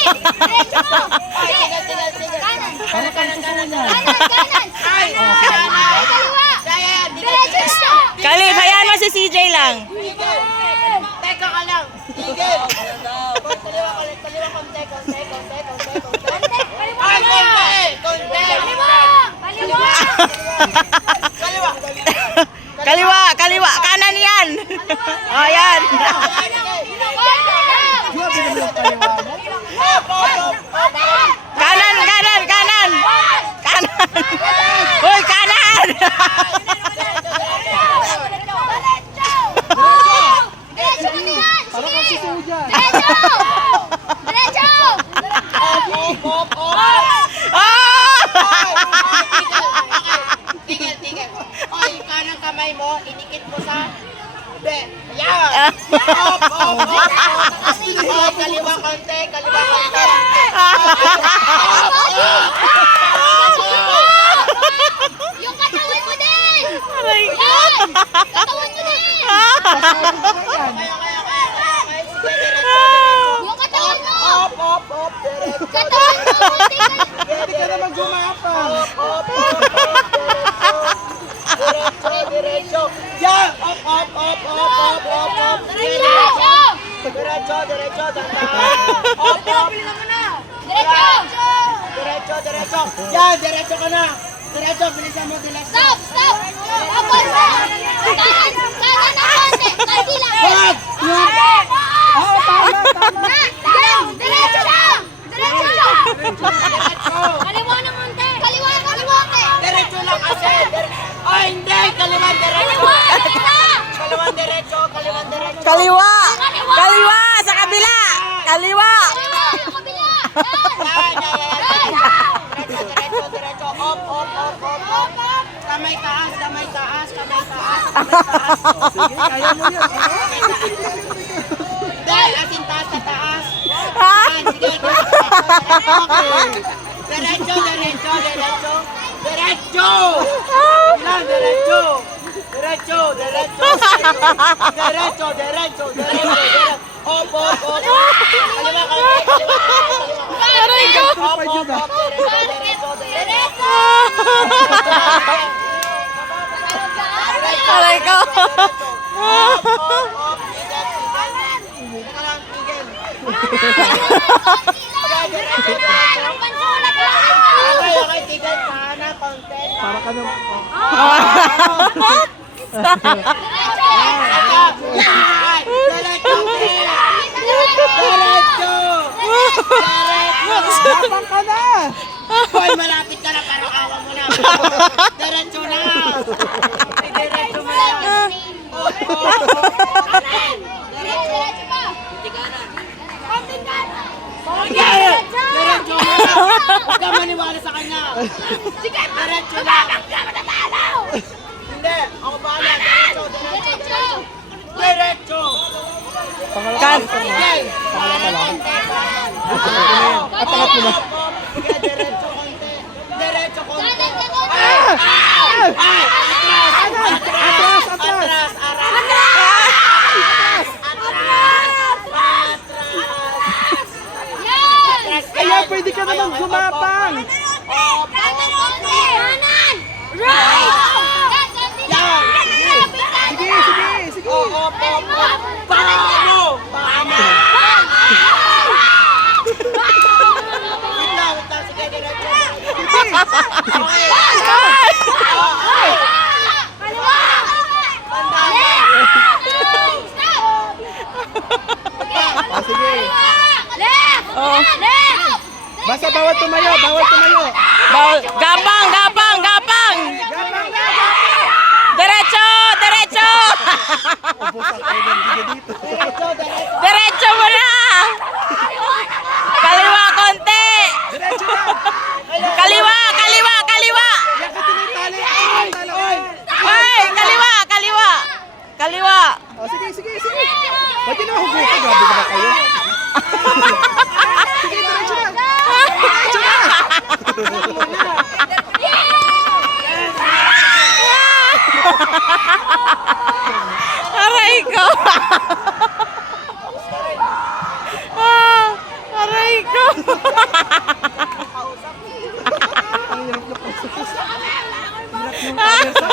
Diretso mo. Para kang susunan. Kanan. Ay, kaliwa. Diretso siya. Hayaan mo si CJ lang. Teka ka lang. Tigil. Kaliwa konti. Ay, konti. Kaliwa. Kanan yan. O, yan. Kanan. Hoy, kanan. Para kang susunan. Tigil. Oy, kanang kamay mo, inikit mo sa... Hindi. Yan. Oy, kaliwa konti. Yung katawan mo din! Aray ko. Yan! Katawan mo din! Yung katawan mo! Katawan mo! Pwede ka naman gumapang. Diretso. Yan. Diretso! Diretso. Diretso. Yan, diretso ka na. Diretso, bilisan mo. Stop! Tapos na! Kanan ang konti! Konti lang! Wag! Tama! Yan! Diretso lang! Kaliwa ng konti! Kaliwa konti! Diretso lang kasi. Ay, hindi. Kaliwan diretso. Kaliwan diretso. Kaliwa. Sa kabila. Kaliwa. Yung kabila! Diretso. Op. Kamay taas. Sige, kaya mo yan. Dahil asin taas sa taas. Ha? Yan, sige. Diretso. Ilan, diretso. Op. Kaliwa. Aray ko. Aray ko. Okay, tigil pa na konti. Para ka naman. Gapang ka na. Hoy, malapit ka na, parang awa mo na. Diretso na. Diretso mo na. Diretso mo na. Huwag kang maniwala sa kanya. Diretso na. Hindi, ako bahala. Diretso. Kan. Tigil. At pangatlo na. Diretso konti. Atras. Kaya pwede ka naman gumapang. Sige. Paano? Wait lang. Sige, diretso. Sige. Oh. Basta bawal tumayo. Gapang. Diretso. Ubos ang energy dito. Diretso mo na. Kaliwa konti. Diretso na. Kaliwa. Yakitin yung tali. Hoy, kaliwa. Oh, sige. Ba't yun naman hubukan? Grabe naman kayo. Sige, diretso na. Aray ko. Ang hirap yung kausap. Hirap yung camera.